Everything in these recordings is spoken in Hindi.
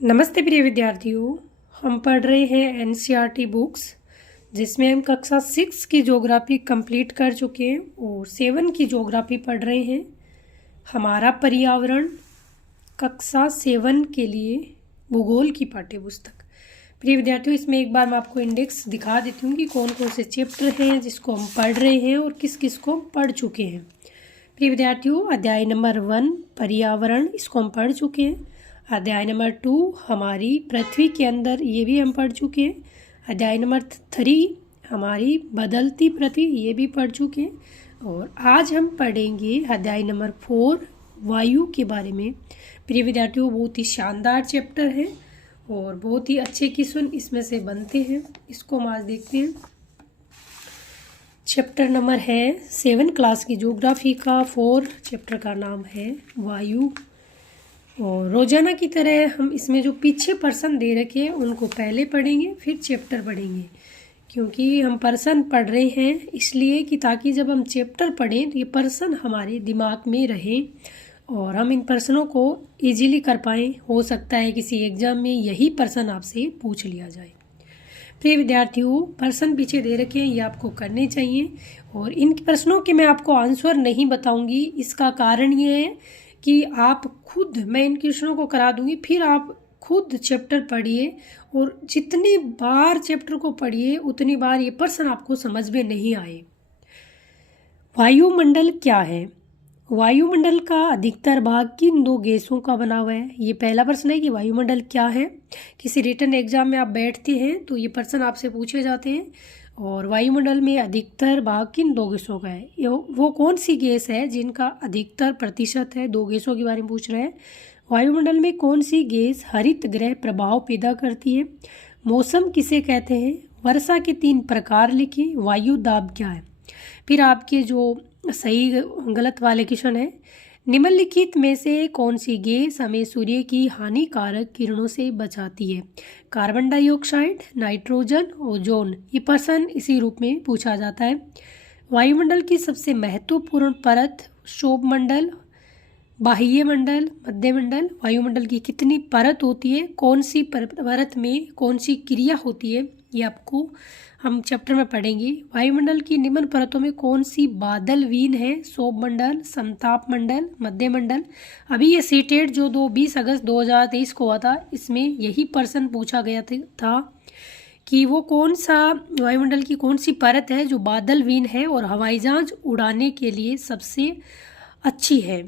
नमस्ते प्रिय विद्यार्थियों। हम पढ़ रहे हैं एनसीईआरटी बुक्स, जिसमें हम कक्षा 6 की ज्योग्राफी कंप्लीट कर चुके हैं और 7 की ज्योग्राफी पढ़ रहे हैं। हमारा पर्यावरण कक्षा 7 के लिए भूगोल की पाठ्य पुस्तक। प्रिय विद्यार्थियों, इसमें एक बार मैं आपको इंडेक्स दिखा देती हूँ कि कौन कौन से चैप्टर हैं जिसको हम पढ़ रहे हैं और किस किस को पढ़ चुके हैं। प्रिय विद्यार्थियों, अध्याय नंबर 1 पर्यावरण, इसको हम पढ़ चुके हैं। अध्याय नंबर 2 हमारी पृथ्वी के अंदर, ये भी हम पढ़ चुके हैं। अध्याय नंबर 3 हमारी बदलती पृथ्वी, ये भी पढ़ चुके हैं। और आज हम पढ़ेंगे अध्याय नंबर 4 वायु के बारे में। प्रिय विद्यार्थियों, बहुत ही शानदार चैप्टर है और बहुत ही अच्छे क्वेश्चन इसमें से बनते हैं। इसको हम आज देखते हैं। चैप्टर नंबर है 7 क्लास की ज्योग्राफी का 4। चैप्टर का नाम है वायु। और रोजाना की तरह हम इसमें जो पीछे पर्सन दे रखे हैं उनको पहले पढ़ेंगे, फिर चैप्टर पढ़ेंगे। क्योंकि हम पर्सन पढ़ रहे हैं इसलिए कि ताकि जब हम चैप्टर पढ़ें तो ये पर्सन हमारे दिमाग में रहे और हम इन पर्सनों को इजीली कर पाएँ। हो सकता है किसी एग्जाम में यही पर्सन आपसे पूछ लिया जाए। प्रिय विद्यार्थियों, पर्सन पीछे दे रखे हैं, ये आपको करने चाहिए। और इन प्रश्नों के मैं आपको आंसर नहीं बताऊंगी। इसका कारण ये है कि आप खुद, मैं इन क्वेश्चनों को करा दूंगी, फिर आप खुद चैप्टर पढ़िए और जितनी बार चैप्टर को पढ़िए उतनी बार ये प्रश्न आपको समझ में नहीं आए। वायुमंडल क्या है? वायुमंडल का अधिकतर भाग किन दो गैसों का बना हुआ है? ये पहला प्रश्न है कि वायुमंडल क्या है। किसी रिटन एग्जाम में आप बैठते हैं तो ये प्रश्न आपसे पूछे जाते हैं। और वायुमंडल में अधिकतर भाग किन दो गैसों का है? वो कौन सी गैस है जिनका अधिकतर प्रतिशत है? दो गैसों के बारे में पूछ रहे हैं। वायुमंडल में कौन सी गैस हरित गृह प्रभाव पैदा करती है? मौसम किसे कहते हैं? वर्षा के 3 प्रकार लिखिए। वायु दाब क्या है? फिर आपके जो सही गलत वाले क्वेश्चन है, निम्नलिखित में से कौन सी गैस हमें सूर्य की हानिकारक किरणों से बचाती है? Carbon dioxide, nitrogen, ozone. ये प्रश्न इसी रूप में पूछा जाता है। वायुमंडल की सबसे महत्वपूर्ण परत क्षोभमंडल, बाह्य मंडल, मध्य मंडल। वायुमंडल की कितनी परत होती है? कौन सी परत में कौन सी क्रिया होती है? ये आपको हम चैप्टर में पढ़ेंगे। वायुमंडल की निम्न परतों में कौन सी बादल वीन है? क्षोभ मंडल, समताप मंडल, मध्य मंडल। अभी ये सीटेट जो 20 अगस्त 2023 को हुआ था, इसमें यही प्रश्न पूछा गया था कि वो कौन सा वायुमंडल की कौन सी परत है जो बादल वीन है और हवाई जहाज उड़ाने के लिए सबसे अच्छी है।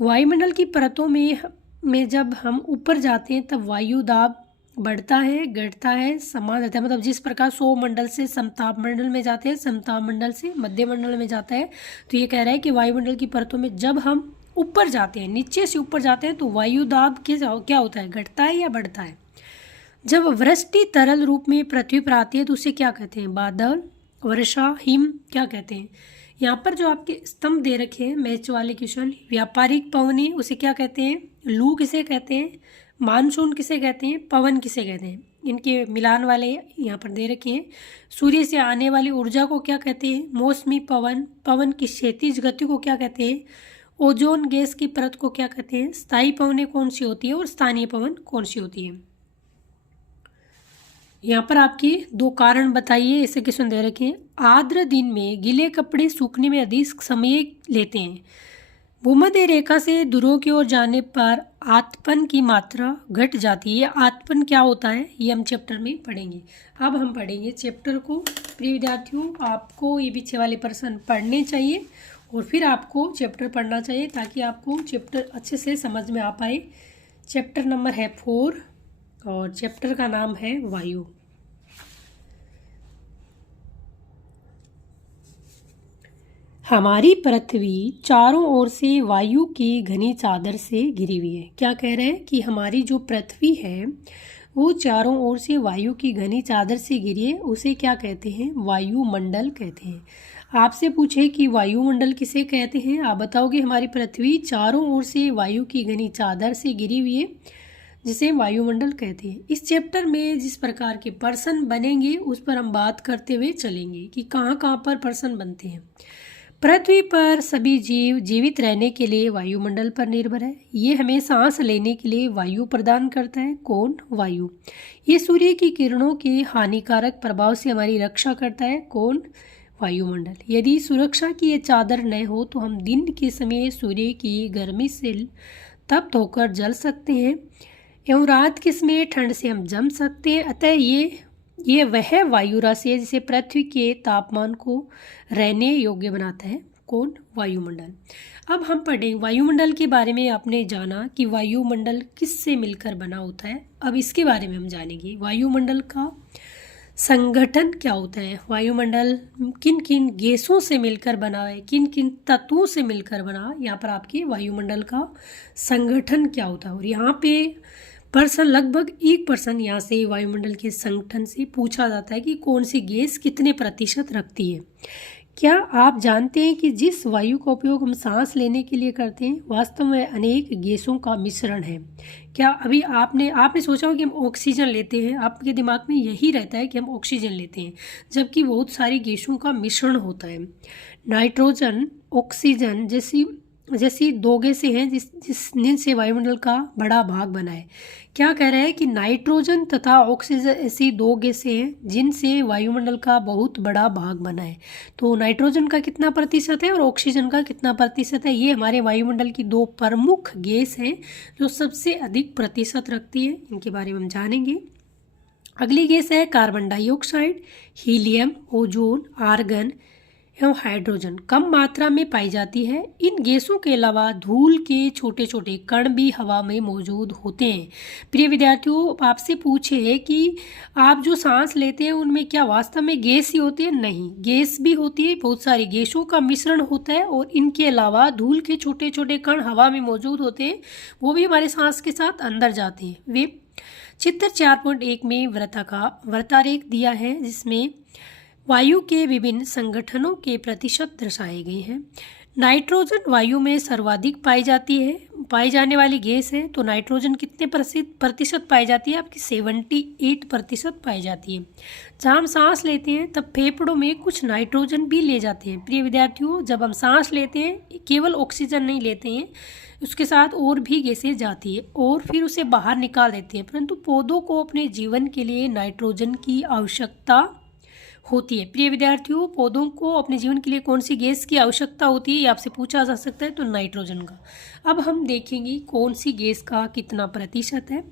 वायुमंडल की परतों में जब हम ऊपर जाते हैं तब वायु दाब बढ़ता है, घटता है, समान रहता है। मतलब जिस प्रकार क्षोभ मंडल से समताप मंडल में जाते हैं, समताप मंडल से मध्य मंडल में जाता है, तो ये कह रहा है कि वायुमंडल की परतों में जब हम ऊपर जाते हैं, नीचे से ऊपर जाते हैं, तो वायु दाब क्या होता है? घटता है या बढ़ता है? जब वृष्टि तरल रूप में पृथ्वी पर आती है तो उसे क्या कहते हैं? बादल, वर्षा, हिम क्या कहते हैं? यहाँ पर जो आपके स्तंभ दे रखे हैं मैच वाले क्वेश्चन, व्यापारिक पवनी उसे क्या कहते हैं? लू किसे कहते हैं? मानसून किसे कहते हैं? पवन किसे कहते हैं? इनके मिलान वाले यहाँ पर दे रखे हैं। सूर्य से आने वाली ऊर्जा को क्या कहते हैं? मौसमी पवन। पवन की क्षैतिज गति को क्या कहते हैं? ओजोन गैस की परत को क्या कहते हैं? स्थायी पवनें कौन सी होती है और स्थानीय पवन कौन सी होती है? यहाँ पर आपके 2 कारण बताइए, ऐसे क्वेश्चन दे रखे हैं। आर्द्र दिन में गीले कपड़े सूखने में अधिक समय लेते हैं। भूमध्य रेखा से ध्रुवों की ओर जाने पर आतपन की मात्रा घट जाती है। आतपन क्या होता है ये हम चैप्टर में पढ़ेंगे। अब हम पढ़ेंगे चैप्टर को। प्रिय विद्यार्थियों, आपको ये पीछे वाले प्रश्न पढ़ने चाहिए और फिर आपको चैप्टर पढ़ना चाहिए ताकि आपको चैप्टर अच्छे से समझ में आ पाए। चैप्टर नंबर है 4 और चैप्टर का नाम है वायु। हमारी पृथ्वी चारों ओर से वायु की घनी चादर से घिरी हुई है। क्या कह रहे हैं कि हमारी जो पृथ्वी है वो चारों ओर से वायु की घनी चादर से घिरी है। उसे क्या कहते हैं? वायुमंडल कहते हैं। आपसे पूछे कि वायुमंडल किसे कहते हैं, आप बताओगे हमारी पृथ्वी चारों ओर से वायु की घनी चादर से घिरी हुई है, जिसे वायुमंडल कहते हैं। इस चैप्टर में जिस प्रकार के प्रश्न बनेंगे उस पर हम बात करते हुए चलेंगे कि कहाँ कहाँ पर प्रश्न बनते हैं। पृथ्वी पर सभी जीव जीवित रहने के लिए वायुमंडल पर निर्भर है। ये हमें सांस लेने के लिए वायु प्रदान करता है। कौन? वायु। ये सूर्य की किरणों के हानिकारक प्रभाव से हमारी रक्षा करता है। कौन? वायुमंडल। यदि सुरक्षा की ये चादर न हो तो हम दिन के समय सूर्य की गर्मी से तप्त होकर जल सकते हैं एवं रात के समय ठंड से हम जम सकते हैं। अतः ये वह वायु राशि है जिसे पृथ्वी के तापमान को रहने योग्य बनाता है। कौन? वायुमंडल। अब हम पढ़ें वायुमंडल के बारे में। आपने जाना कि वायुमंडल किससे मिलकर बना होता है, अब इसके बारे में हम जानेंगे। वायुमंडल का संगठन क्या होता है, वायुमंडल किन किन गैसों से मिलकर बना है, किन किन तत्वों से मिलकर बना, यहाँ पर आपके वायुमंडल का संगठन क्या होता है। और यहाँ पे लगभग 1% यहाँ से वायुमंडल के संगठन से पूछा जाता है कि कौन सी गैस कितने प्रतिशत रखती है। क्या आप जानते हैं कि जिस वायु का उपयोग हम सांस लेने के लिए करते हैं वास्तव में अनेक गैसों का मिश्रण है। क्या अभी आपने सोचा हो कि हम ऑक्सीजन लेते हैं, आपके दिमाग में यही रहता है कि हम ऑक्सीजन लेते हैं, जबकि बहुत सारी गैसों का मिश्रण होता है। नाइट्रोजन, ऑक्सीजन जैसी दो गैसें हैं जिनसे वायुमंडल का बड़ा भाग बना है। क्या कह रहे हैं कि नाइट्रोजन तथा ऑक्सीजन ऐसी दो गैसें हैं जिनसे वायुमंडल का बहुत बड़ा भाग बना है। तो नाइट्रोजन का कितना प्रतिशत है और ऑक्सीजन का कितना प्रतिशत है, ये हमारे वायुमंडल की दो प्रमुख गैस हैं जो सबसे अधिक प्रतिशत रखती है। इनके बारे में हम जानेंगे। अगली गैस है carbon dioxide, helium, ozone, argon एवं हाइड्रोजन कम मात्रा में पाई जाती है। इन गैसों के अलावा धूल के छोटे छोटे कण भी हवा में मौजूद होते हैं। प्रिय विद्यार्थियों, आपसे पूछे कि आप जो सांस लेते हैं उनमें क्या वास्तव में गैस ही होती है? नहीं, गैस भी होती है, बहुत सारी गैसों का मिश्रण होता है। और इनके अलावा धूल के छोटे छोटे कण हवा में मौजूद होते हैं, वो भी हमारे सांस के साथ अंदर जाते हैं। वे चित्र 4.1 में वृत्तारेख दिया है जिसमें वायु के विभिन्न संगठनों के प्रतिशत दर्शाए गए हैं। नाइट्रोजन वायु में सर्वाधिक पाई जाने वाली गैस है। तो नाइट्रोजन कितने प्रतिशत पाई जाती है? आपकी 78% पाई जाती है। जब हम सांस लेते हैं तब फेफड़ों में कुछ नाइट्रोजन भी ले जाते हैं। प्रिय विद्यार्थियों, जब हम सांस लेते हैं केवल ऑक्सीजन नहीं लेते हैं, उसके साथ और भी गैसें जाती है और फिर उसे बाहर निकाल देते हैं। परंतु पौधों को अपने जीवन के लिए नाइट्रोजन की आवश्यकता होती है। प्रिय विद्यार्थियों, पौधों को अपने जीवन के लिए कौन सी गैस की आवश्यकता होती है, ये आपसे पूछा जा सकता है। तो नाइट्रोजन का। अब हम देखेंगे कौन सी गैस का कितना प्रतिशत है।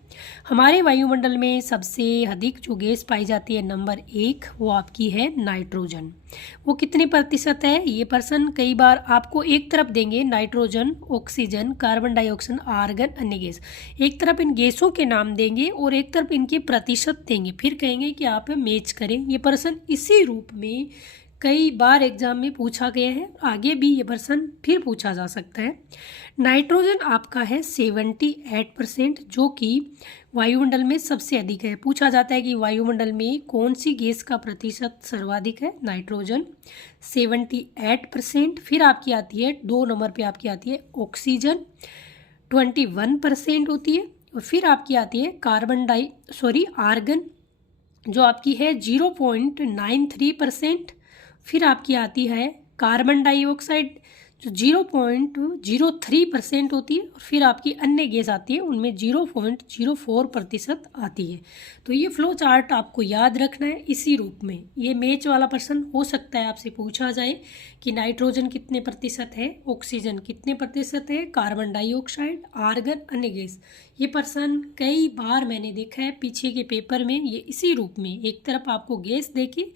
हमारे वायुमंडल में सबसे अधिक जो गैस पाई जाती है नंबर 1, वो आपकी है नाइट्रोजन। वो कितने प्रतिशत है? ये पर्सन कई बार आपको एक तरफ देंगे nitrogen, oxygen, carbon dioxide, argon, अन्य गैस। एक तरफ इन गैसों के नाम देंगे और एक तरफ इनके प्रतिशत देंगे, फिर कहेंगे कि आप मैच करें। ये पर्सन इसी रूप में कई बार एग्जाम में पूछा गया है, आगे भी ये पर्सन फिर पूछा जा सकता है। नाइट्रोजन आपका है 78%, जो कि वायुमंडल में सबसे अधिक है। पूछा जाता है कि वायुमंडल में कौन सी गैस का प्रतिशत सर्वाधिक है? नाइट्रोजन 78%। फिर आपकी आती है 2 नंबर पे आपकी आती है ऑक्सीजन 21% होती है। और फिर आपकी आती है आर्गन जो आपकी है 0.93%। फिर आपकी आती है कार्बन डाइऑक्साइड जो 0.03% होती है। और फिर आपकी अन्य गैस आती है, उनमें 0.04% आती है। तो ये फ्लो चार्ट आपको याद रखना है इसी रूप में। ये मैच वाला पर्सन हो सकता है, आपसे पूछा जाए कि नाइट्रोजन कितने प्रतिशत है, ऑक्सीजन कितने प्रतिशत है, कार्बन डाइऑक्साइड, आर्गन, अन्य गैस। ये पर्सन कई बार मैंने देखा है पीछे के पेपर में, ये इसी रूप में एक तरफ आपको गैस देके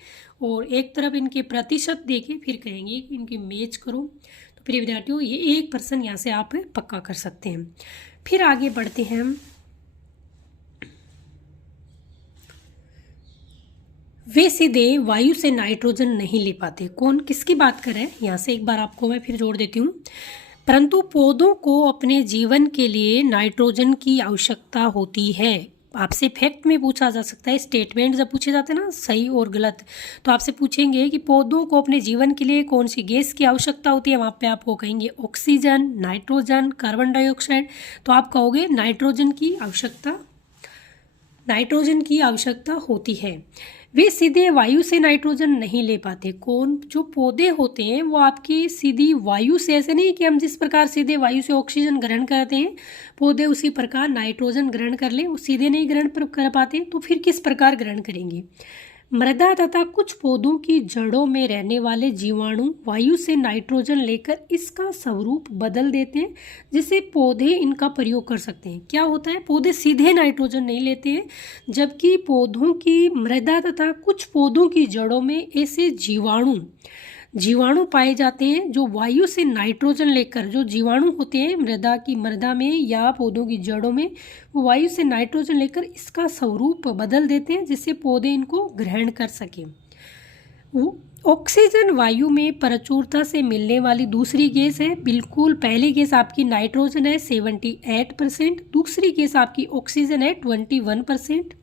और एक तरफ इनके प्रतिशत देके फिर कहेंगे कि इनके मैच करो। तो प्रिय विद्यार्थियों, ये 1% यहाँ से आप पक्का कर सकते हैं। फिर आगे बढ़ते हैं हम। वे सीधे वायु से नाइट्रोजन नहीं ले पाते। कौन, किसकी बात कर रहे हैं? यहाँ से एक बार आपको मैं फिर जोड़ देती हूँ। परंतु पौधों को अपने जीवन के लिए नाइट्रोजन की आवश्यकता होती है। आपसे फैक्ट में पूछा जा सकता है, स्टेटमेंट जब पूछे जाते हैं ना सही और गलत, तो आपसे पूछेंगे कि पौधों को अपने जीवन के लिए कौन सी गैस की आवश्यकता होती है, वहाँ पे आपको कहेंगे ऑक्सीजन, नाइट्रोजन, कार्बन डाइऑक्साइड। तो आप कहोगे नाइट्रोजन की आवश्यकता नाइट्रोजन की आवश्यकता होती है। वे सीधे वायु से नाइट्रोजन नहीं ले पाते। कौन? जो पौधे होते हैं वो आपकी सीधी वायु से, ऐसे नहीं कि हम जिस प्रकार सीधे वायु से ऑक्सीजन ग्रहण करते हैं पौधे उसी प्रकार नाइट्रोजन ग्रहण कर लें, वो सीधे नहीं ग्रहण कर पाते, तो फिर किस प्रकार ग्रहण करेंगे? मृदा तथा कुछ पौधों की जड़ों में रहने वाले जीवाणु वायु से नाइट्रोजन लेकर इसका स्वरूप बदल देते हैं, जिससे पौधे इनका प्रयोग कर सकते हैं। क्या होता है? पौधे सीधे नाइट्रोजन नहीं लेते हैं, जबकि पौधों की मृदा तथा कुछ पौधों की जड़ों में ऐसे जीवाणु पाए जाते हैं जो वायु से नाइट्रोजन लेकर, जो जीवाणु होते हैं मृदा में या पौधों की जड़ों में, वो वायु से नाइट्रोजन लेकर इसका स्वरूप बदल देते हैं, जिससे पौधे इनको ग्रहण कर सकें। ऑक्सीजन वायु में प्रचुरता से मिलने वाली दूसरी गैस है। बिल्कुल पहली गैस आपकी नाइट्रोजन है 78%, दूसरी गैस आपकी ऑक्सीजन है 21%।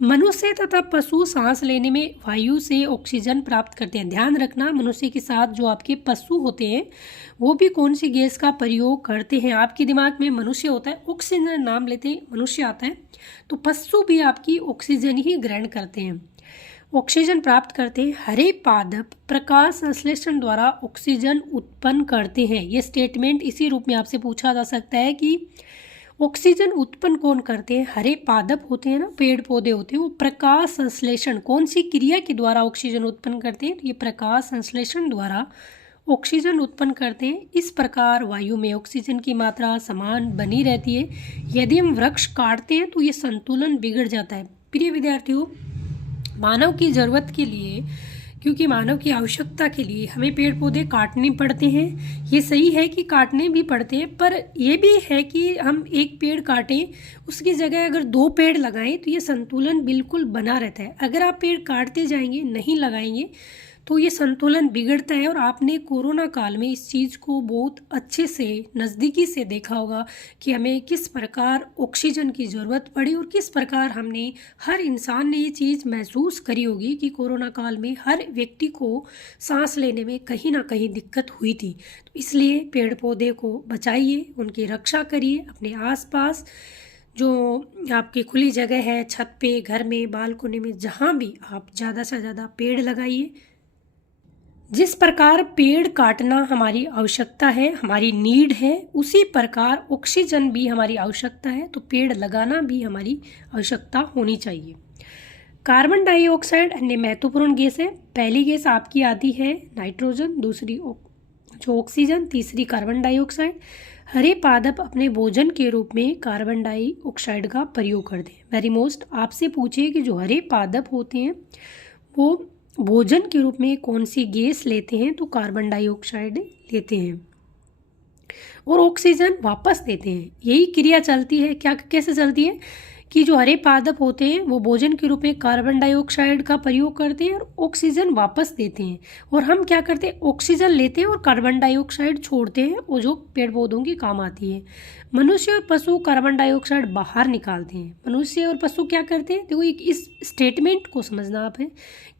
मनुष्य तथा पशु सांस लेने में वायु से ऑक्सीजन प्राप्त करते हैं। ध्यान रखना, मनुष्य के साथ जो आपके पशु होते हैं वो भी कौन सी गैस का प्रयोग करते हैं। आपके दिमाग में मनुष्य होता है, ऑक्सीजन नाम लेते हैं, मनुष्य आता है, तो पशु भी आपकी ऑक्सीजन ही ग्रहण करते हैं, ऑक्सीजन प्राप्त करते हैं। हरे पादप प्रकाश संश्लेषण द्वारा ऑक्सीजन उत्पन्न करते हैं। ये स्टेटमेंट इसी रूप में आपसे पूछा जा सकता है कि ऑक्सीजन उत्पन्न कौन करते हैं? हरे पादप होते हैं ना, पेड़ पौधे होते हैं, वो प्रकाश संश्लेषण कौन सी क्रिया के द्वारा ऑक्सीजन उत्पन्न करते हैं? ये प्रकाश संश्लेषण द्वारा ऑक्सीजन उत्पन्न करते हैं। इस प्रकार वायु में ऑक्सीजन की मात्रा समान बनी रहती है। यदि हम वृक्ष काटते हैं तो ये संतुलन बिगड़ जाता है। प्रिय विद्यार्थियों, मानव की ज़रूरत के लिए, क्योंकि मानव की आवश्यकता के लिए हमें पेड़ पौधे काटने पड़ते हैं। ये सही है कि काटने भी पड़ते हैं, पर यह भी है कि हम एक पेड़ काटें उसकी जगह अगर 2 पेड़ लगाएं तो ये संतुलन बिल्कुल बना रहता है। अगर आप पेड़ काटते जाएंगे, नहीं लगाएंगे, तो ये संतुलन बिगड़ता है। और आपने कोरोना काल में इस चीज़ को बहुत अच्छे से नज़दीकी से देखा होगा कि हमें किस प्रकार ऑक्सीजन की ज़रूरत पड़ी और किस प्रकार हमने, हर इंसान ने ये चीज़ महसूस करी होगी कि कोरोना काल में हर व्यक्ति को सांस लेने में कहीं ना कहीं दिक्कत हुई थी। तो इसलिए पेड़ पौधे को बचाइए, उनकी रक्षा करिए। अपने आसपास जो आपकी खुली जगह है, छत पे, घर में, बालकोनी में, जहाँ भी आप ज़्यादा से ज़्यादा पेड़ लगाइए। जिस प्रकार पेड़ काटना हमारी आवश्यकता है, हमारी नीड है, उसी प्रकार ऑक्सीजन भी हमारी आवश्यकता है, तो पेड़ लगाना भी हमारी आवश्यकता होनी चाहिए। कार्बन डाइऑक्साइड अन्य महत्वपूर्ण गैस है। पहली गैस आपकी आती है नाइट्रोजन, दूसरी जो ऑक्सीजन, तीसरी कार्बन डाइऑक्साइड। हरे पादप अपने भोजन के रूप में कार्बन डाइऑक्साइड का प्रयोग करते हैं। वेरी मोस्ट आपसे पूछे कि जो हरे पादप होते हैं वो भोजन के रूप में कौन सी गैस लेते हैं, तो कार्बन डाइऑक्साइड लेते हैं और ऑक्सीजन वापस देते हैं। यही क्रिया चलती है। क्या कैसे चलती है कि जो हरे पादप होते हैं वो भोजन के रूप में कार्बन डाइऑक्साइड का प्रयोग करते हैं और ऑक्सीजन वापस देते हैं, और हम क्या करते हैं, ऑक्सीजन लेते हैं और कार्बन डाइऑक्साइड छोड़ते हैं, और जो पेड़ पौधों की काम आती है। मनुष्य और पशु कार्बन डाइऑक्साइड बाहर निकालते हैं। मनुष्य और पशु क्या करते हैं? देखो, एक इस स्टेटमेंट को समझना आप है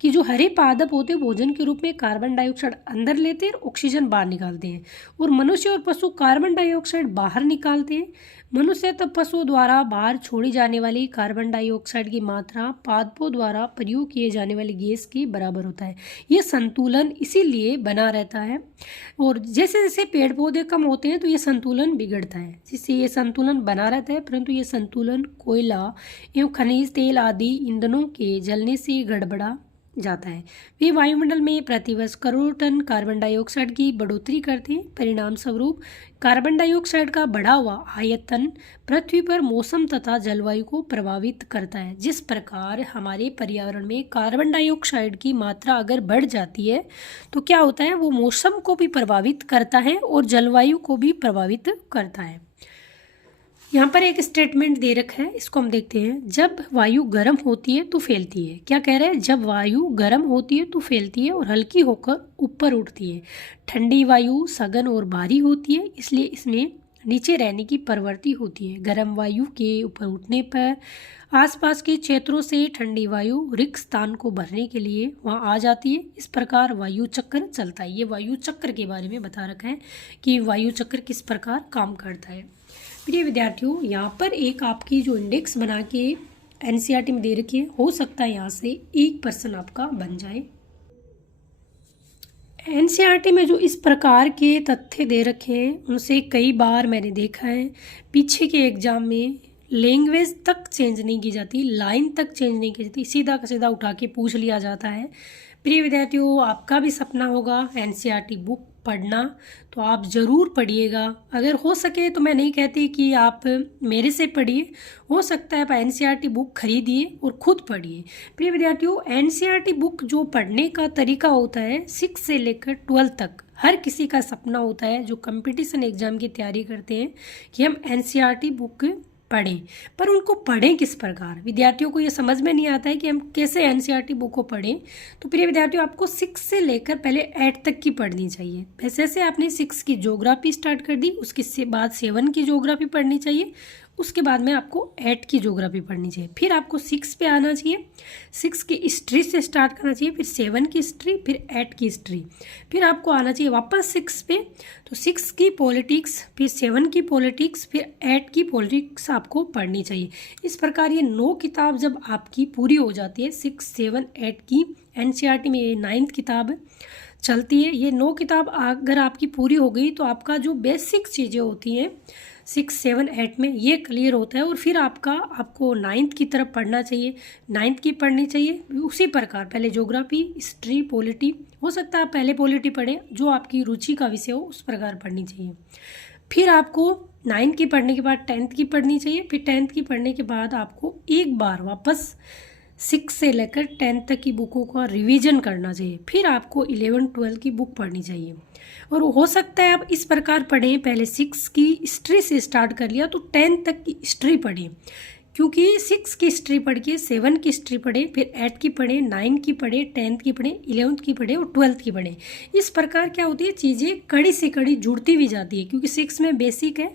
कि जो हरे पादप होते हैं भोजन के रूप में कार्बन डाइऑक्साइड अंदर लेते हैं और ऑक्सीजन बाहर निकालते हैं, और मनुष्य और पशु कार्बन डाइऑक्साइड बाहर निकालते हैं। मनुष्य तथा पशु द्वारा बाहर छोड़ी जाने वाली कार्बन डाइऑक्साइड की मात्रा पादपों द्वारा प्रयोग किए जाने वाली गैस के बराबर होता है। ये संतुलन इसीलिए बना रहता है, और जैसे जैसे पेड़ पौधे कम होते हैं तो ये संतुलन बिगड़ता है, जिससे ये संतुलन बना रहता है, परंतु ये संतुलन कोयला एवं खनिज तेल आदि ईंधनों के जलने से गड़बड़ा जाता है। वे वायुमंडल में प्रतिवर्ष करोड़ों टन कार्बन डाइऑक्साइड की बढ़ोतरी करते हैं। परिणाम स्वरूप कार्बन डाइऑक्साइड का बढ़ा हुआ आयतन पृथ्वी पर मौसम तथा जलवायु को प्रभावित करता है। जिस प्रकार हमारे पर्यावरण में कार्बन डाइऑक्साइड की मात्रा अगर बढ़ जाती है तो क्या होता है, वो मौसम को भी प्रभावित करता है और जलवायु को भी प्रभावित करता है। यहाँ पर एक स्टेटमेंट दे रखा है, इसको हम देखते हैं। जब वायु गर्म होती है तो फैलती है। क्या कह रहे हैं? जब वायु गर्म होती है तो फैलती है और हल्की होकर ऊपर उठती है। ठंडी वायु सघन और भारी होती है, इसलिए इसमें नीचे रहने की प्रवृत्ति होती है। गर्म वायु के ऊपर उठने पर आसपास के क्षेत्रों से ठंडी वायु रिक्त स्थान को भरने के लिए वहाँ आ जाती है। इस प्रकार वायु चक्र चलता है। ये वायु चक्र के बारे में बता रखा है कि वायु चक्र किस प्रकार काम करता है। प्रिय विद्यार्थियों, यहाँ पर एक आपकी जो इंडेक्स बना के एनसीईआरटी में दे रखी है, हो सकता है यहाँ से एक पर्सन आपका बन जाए। एनसीईआरटी में जो इस प्रकार के तथ्य दे रखे हैं उनसे कई बार मैंने देखा है पीछे के एग्जाम में लैंग्वेज तक चेंज नहीं की जाती, लाइन तक चेंज नहीं की जाती, सीधा का सीधा उठा के पूछ लिया जाता है। प्रिय विद्यार्थियों, आपका भी सपना होगा एनसीईआरटी बुक पढ़ना, तो आप ज़रूर पढ़िएगा। अगर हो सके तो मैं नहीं कहती कि आप मेरे से पढ़िए, हो सकता है आप एनसीईआरटी बुक खरीदिए और खुद पढ़िए। प्रिय विद्यार्थियों, एनसीईआरटी बुक जो पढ़ने का तरीका होता है 6 से लेकर 12 तक हर किसी का सपना होता है जो कंपटीशन एग्जाम की तैयारी करते हैं कि हम एनसीईआरटी बुक पढ़ें, पर उनको पढ़ें किस प्रकार। विद्यार्थियों को ये समझ में नहीं आता है कि हम कैसे एनसीईआरटी बुक को पढ़ें। तो प्रिय विद्यार्थियों, आपको 6 से लेकर पहले 8 तक की पढ़नी चाहिए। वैसे से आपने 6 की ज्योग्राफी स्टार्ट कर दी, उसके बाद 7 की ज्योग्राफी पढ़नी चाहिए, उसके बाद में आपको 8 की ज्योग्राफी पढ़नी चाहिए, फिर आपको 6 पे आना चाहिए, 6 की हिस्ट्री से स्टार्ट करना चाहिए, फिर 7 की हिस्ट्री, फिर 8 की हिस्ट्री, फिर आपको आना चाहिए वापस 6 पे, तो 6 की पॉलिटिक्स, फिर 7 की पॉलिटिक्स, फिर 8 की पॉलिटिक्स आपको पढ़नी चाहिए। इस प्रकार ये 9 किताब जब आपकी पूरी हो जाती है 6, 7, 8 की, एनसीईआरटी में ये 9th किताब चलती है। ये 9 किताब अगर आपकी पूरी हो गई तो आपका जो बेसिक चीज़ें होती हैं 6, 7, 8 में ये क्लियर होता है, और फिर आपको 9th की तरफ पढ़ना चाहिए, 9th की पढ़नी चाहिए। उसी प्रकार पहले ज्योग्राफी, हिस्ट्री, पॉलिटी, हो सकता है आप पहले पॉलिटी पढ़ें, जो आपकी रुचि का विषय हो उस प्रकार पढ़नी चाहिए। फिर आपको 9th की पढ़ने के बाद 10th की पढ़नी चाहिए, फिर 10th की पढ़ने के बाद आपको एक बार वापस 6 से लेकर 10 तक की बुकों का रिवीजन करना चाहिए, फिर आपको 11, 12 की बुक पढ़नी चाहिए। और हो सकता है आप इस प्रकार पढ़ें, पहले 6 की हिस्ट्री से स्टार्ट कर लिया तो 10 तक की हिस्ट्री पढ़ें, क्योंकि 6 की हिस्ट्री पढ़ के 7 की हिस्ट्री पढ़े, फिर 8 की पढ़े, 9 की पढ़े, 10th की पढ़े, 11th की पढ़े और 12th की पढ़े। इस प्रकार क्या होती है, चीज़ें कड़ी से कड़ी जुड़ती भी जाती है, क्योंकि 6 में बेसिक है,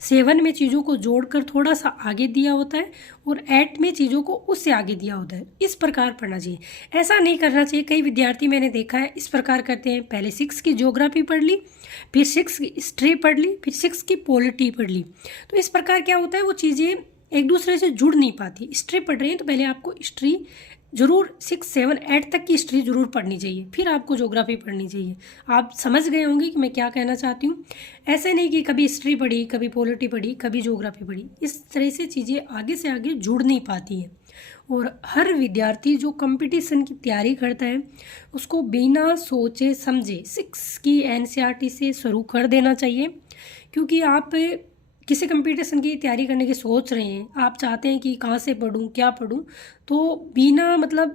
7 में चीज़ों को जोड़कर थोड़ा सा आगे दिया होता है, और 8 में चीज़ों को उससे आगे दिया होता है। इस प्रकार पढ़ना चाहिए, ऐसा नहीं करना चाहिए। कई विद्यार्थी मैंने देखा है इस प्रकार करते हैं, पहले 6 की ज्योग्राफी पढ़ ली, फिर 6 की हिस्ट्री पढ़ ली, फिर 6 की पॉलिटी पढ़ ली। तो इस प्रकार क्या होता है, वो चीज़ें एक दूसरे से जुड़ नहीं पाती। हिस्ट्री पढ़ रहे हैं तो पहले आपको हिस्ट्री जरूर 6, 7, 8 तक की हिस्ट्री जरूर पढ़नी चाहिए, फिर आपको ज्योग्राफी पढ़नी चाहिए। आप समझ गए होंगे कि मैं क्या कहना चाहती हूँ। ऐसे नहीं कि कभी हिस्ट्री पढ़ी, कभी पॉलिटी पढ़ी, कभी ज्योग्राफी पढ़ी, इस तरह से चीज़ें आगे से आगे जुड़ नहीं पाती हैं। और हर विद्यार्थी जो कंपटीशन की तैयारी करता है उसको बिना सोचे समझे 6 की एनसीईआरटी से शुरू कर देना चाहिए, क्योंकि आप किसी कंपटीशन की तैयारी करने की सोच रहे हैं, आप चाहते हैं कि कहाँ से पढूं, क्या पढूं, तो बिना मतलब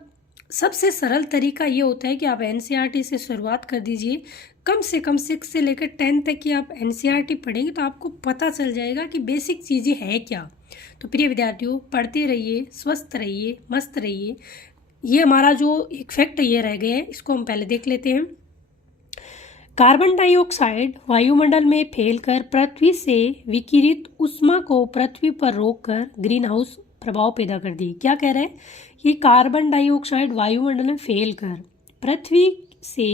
सबसे सरल तरीका ये होता है कि आप एनसीईआरटी से शुरुआत कर दीजिए। कम से कम 6 से लेकर 10 तक की आप एनसीईआरटी पढ़ेंगे तो आपको पता चल जाएगा कि बेसिक चीज़ें है क्या। तो प्रिय विद्यार्थियों, पढ़ते रहिए, स्वस्थ रहिए, मस्त रहिए। ये हमारा जो एक फैक्ट ये रह गए हैं, इसको हम पहले देख लेते हैं। कार्बन डाइऑक्साइड वायुमंडल में फैलकर पृथ्वी से विकिरित ऊष्मा को पृथ्वी पर रोककर ग्रीन हाउस प्रभाव पैदा कर दिए। क्या कह रहे हैं कि कार्बन डाइऑक्साइड वायुमंडल में फैलकर पृथ्वी से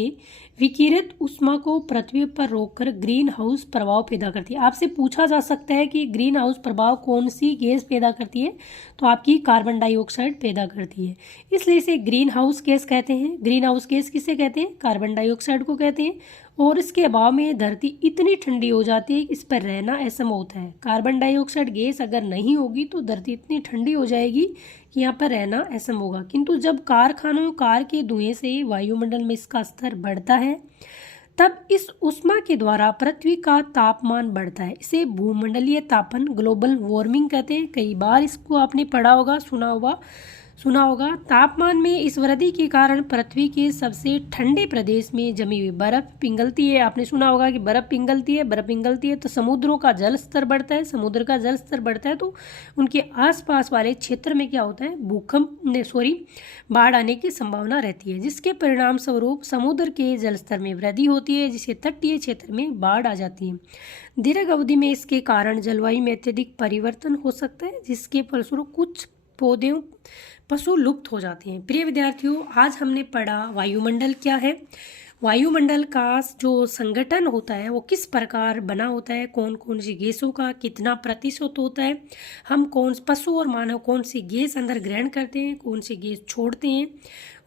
विकिरित ऊष्मा को पृथ्वी पर रोककर ग्रीन हाउस प्रभाव पैदा करती है। आपसे पूछा जा सकता है कि ग्रीन हाउस प्रभाव कौन सी गैस पैदा करती है, तो आपकी कार्बन डाइऑक्साइड पैदा करती है, इसलिए इसे ग्रीन हाउस गैस कहते हैं। ग्रीन हाउस गैस किसे कहते हैं, कार्बन डाइऑक्साइड को कहते हैं। और इसके अभाव में धरती इतनी ठंडी हो जाती है कि इस पर रहना असंभव होता है। कार्बन डाइऑक्साइड गैस अगर नहीं होगी तो धरती इतनी ठंडी हो जाएगी कि यहाँ पर रहना असंभव होगा। किंतु जब कारखानों कार के धुएं से वायुमंडल में इसका स्तर बढ़ता है तब इस ऊष्मा के द्वारा पृथ्वी का तापमान बढ़ता है। इसे भूमंडलीय तापन, ग्लोबल वार्मिंग कहते हैं। कई बार इसको आपने पढ़ा होगा, सुना होगा। तापमान में इस वृद्धि के कारण पृथ्वी के सबसे ठंडे प्रदेश में जमी हुई बर्फ पिघलती है। आपने सुना होगा कि बर्फ पिघलती है तो समुद्रों का जल स्तर बढ़ता है। समुद्र का जल स्तर बढ़ता है तो उनके आसपास वाले क्षेत्र में क्या होता है, बाढ़ आने की संभावना रहती है, जिसके परिणाम स्वरूप समुद्र के जल स्तर में वृद्धि होती है, जिससे तटीय क्षेत्र में बाढ़ आ जाती है। दीर्घ अवधि में इसके कारण जलवायु में अत्यधिक परिवर्तन हो सकता है, जिसके फलस्वरूप कुछ पशु लुप्त हो जाते हैं। प्रिय विद्यार्थियों, आज हमने पढ़ा वायुमंडल क्या है, वायुमंडल का जो संगठन होता है वो किस प्रकार बना होता है, कौन कौन सी गैसों का कितना प्रतिशत होता है, हम कौन पशु और मानव कौन सी गैस अंदर ग्रहण करते हैं, कौन सी गैस छोड़ते हैं,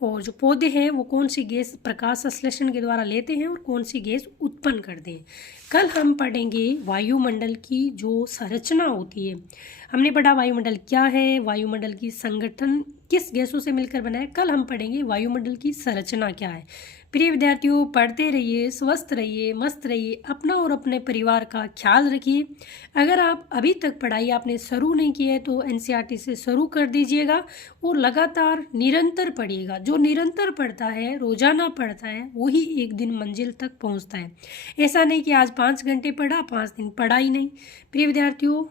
और जो पौधे हैं वो कौन सी गैस प्रकाश संश्लेषण के द्वारा लेते हैं और कौन सी गैस उत्पन्न करते हैं। कल हम पढ़ेंगे वायुमंडल की जो संरचना होती है। हमने पढ़ा वायुमंडल क्या है, वायुमंडल की संगठन किस गैसों से मिलकर बना है। कल हम पढ़ेंगे वायुमंडल की संरचना क्या है। प्रिय विद्यार्थियों, पढ़ते रहिए, स्वस्थ रहिए, मस्त रहिए, अपना और अपने परिवार का ख्याल रखिए। अगर आप अभी तक पढ़ाई आपने शुरू नहीं की है तो एनसीईआरटी से शुरू कर दीजिएगा और लगातार निरंतर पढ़िएगा। जो निरंतर पढ़ता है, रोजाना पढ़ता है, वही एक दिन मंजिल तक पहुंचता है। ऐसा नहीं कि आज 5 घंटे पढ़ा, 5 दिन पढ़ा ही नहीं। प्रिय विद्यार्थियों,